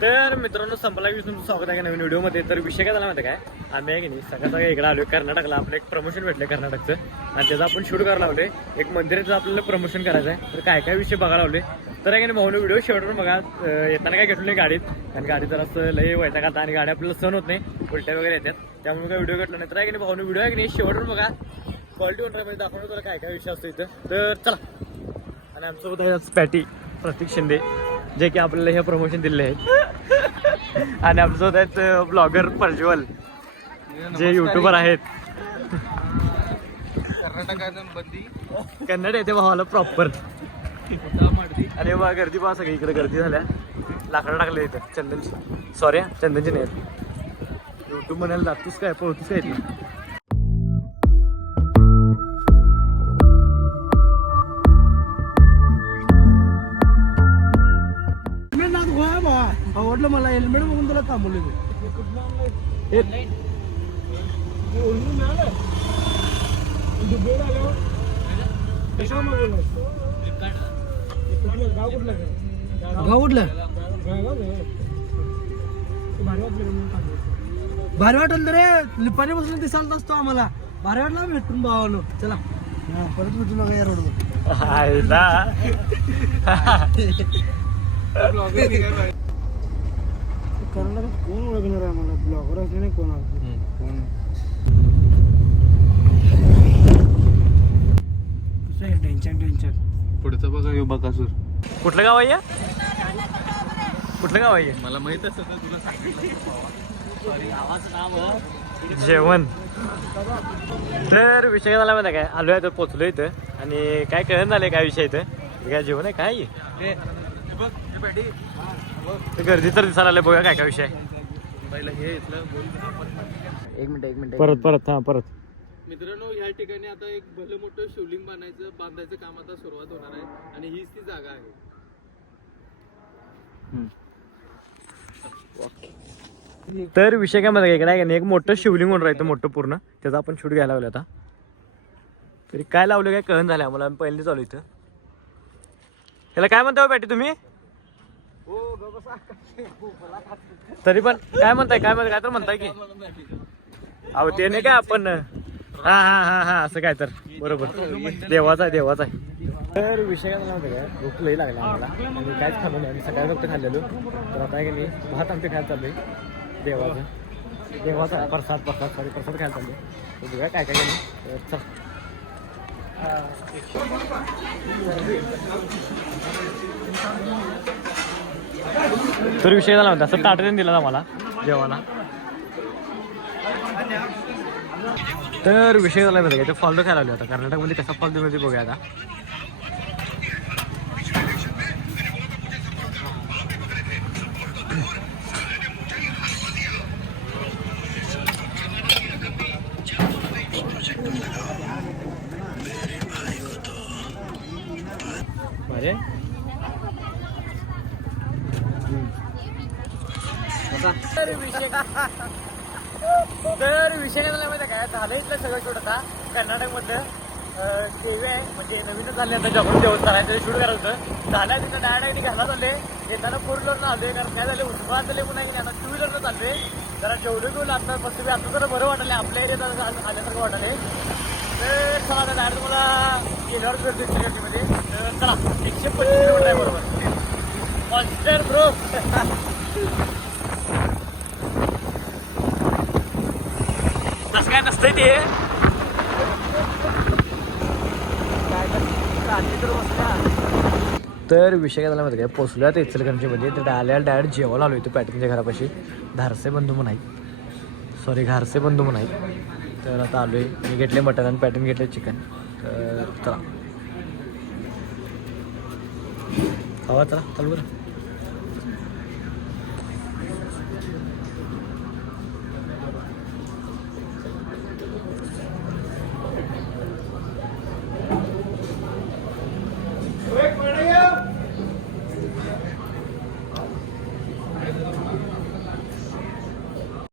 तर मित्रांनो संपला की तुमचं स्वागत आहे का नवीन व्हिडिओमध्ये. तर विषय काय झाला माहिती काय, आम्ही आहे की नाही सगळं सगळं इकडे आलो कर्नाटकला. आपलं एक प्रमोशन भेटलं कर्नाटकचं आणि त्याचं आपण शूट करायला लावले. एक मंदिराचं आपल्याला प्रमोशन करायचं आहे. तर काय काय विषय बघायला लावले. तर आहे की नाही भाऊने व्हिडिओ शेवटवर बघा. येताना काय घेतलं नाही गाडीत, कारण गाडी जरा असं लय व्हायचा का आणि गाडी आपल्याला सहन होत नाही, उलट्या वगैरे येतात, त्यामुळे काय व्हिडिओ घेतला नाही. तर आहे की नाही भाऊने व्हिडिओ आहे की नाही शेवटवर बघा. क्वालिटी वॉटरमध्ये दाखवणं तुला काय काय विषय असतो इथं. तर चला. आणि आमच्यासोबत आहे पॅटी प्रतीक शिंदे, जे की आपल्याला हे प्रमोशन दिले आहेत. आणि आमच्यासोबत आहेत ब्लॉगर प्रज्वल, जे युट्यूबर आहेत. कन्नड येते भावाला प्रॉपर. अरे बा गर्दी पहा, सगळी इकडे गर्दी झाल्या. लाकडं टाकले इथं चंदनची, सॉरी चंदनची नाही. युट्यूब म्हणायला जातोस काय, पळतोस काय इथं. आवडलं मला. हेल्मेट बघून तुला थांबवले गाव कुठलं भारी वाटलं रे. लिपाणी बसून दिसायला नसतो आम्हाला. भारी वाटला भेटून भावानो. चला परत भेटू नका या रोडवर. कर्नाटकात कोण ओळखणार आहे मला, ब्लॉगर असले नाही कोण कोण. कसं आहे टेन्शन पुढचं बघा यो बकासूर. कुठलं गाव आहे, कुठलं गाव आहे मला माहित असतं तुला जेवण. तर विषय काय झाला माहिती काय, आलो आहे तर पोचलो इथं आणि काय कळण झालंय काय विषय इथं. काय जेवण आहे काय, गर्दी तर दिसायला आलं. बघा काय काय विषय. एक मिनिट परत हा परत. मित्रांनो, ह्या ठिकाणी आता एक भलं मोठं शिवलिंग बांधायचं काम आता सुरुवात होणार आहे आणि हीच ती जागा आहे. तर विषय काय माहिती इकडे आहे, एक मोठं शिवलिंग होऊन राहतं मोठं पूर्ण. त्याचा आपण शूट घ्यायला लावलं आता. तरी काय लावलं काय कळण झालं आम्हाला. आम्ही पहिल्यांदा चालू इथं. याला काय म्हणता बॅटी तुम्ही, तरी पण काय म्हणताय काय तर म्हणताय की. अहो ते नाही काय आपण हा हा हा हा असं काय तर बरोबर. देवाचा आहे. तर विषय काय झाला काय, भूक लई लागला आम्हाला आणि काहीच खाल्लं नाही. आम्ही सकाळी फक्त खाल्लेलो. तर आता आहे की नाही भात आमचे खायला चाललोय. देवाचा प्रसाद खायला चाललोय. तर बघा काय काय केलं. चल. तर विषय झाला होता, असं ताटने दिला आम्हाला जेवायला. तर विषय झाला माहिती का, ते फालतू खायला आले होता. कर्नाटकमध्ये कसा फालतू मध्ये बघूया आता. तर विषय काय झाला माहिती काय, झालं इथलं सगळं शूट आता कर्नाटकमधलं. देवी आहे म्हणजे नवीनच झाले आता जगून देवस्थान आहे, शूट करायचं झालं. तिथं डायरेक्ट घालत आले. येताना 4 व्हीलरनं आलोय, कारण काय झाले उस्मानात आले म्हणून की आता 2 व्हीलरनं चालले. जरा जेवढे घेऊन आता फक्त आता जरा बरं वाटले, आपल्या एरियात आल्यासारखं वाटले. तर चला आता डायरेक्ट तुम्हाला गेल्यावर गर्दी मध्ये. तर चला 125 किलोमीटर आहे बरोबर. Monster bro. तसं काय नसतंय ते. तर विषय काय झाला माहिती काय, पोचलो आता इचलकरंजीमध्ये. तर डायरेक्ट जेवायला आलो इथं पॅटर्नच्या घरापाशी. घारसे बंधू म्हणून आहेत. तर आता आलो आहे. मी घेतले मटन आणि पॅटर्न घेतले चिकन. तर चला चल बरं.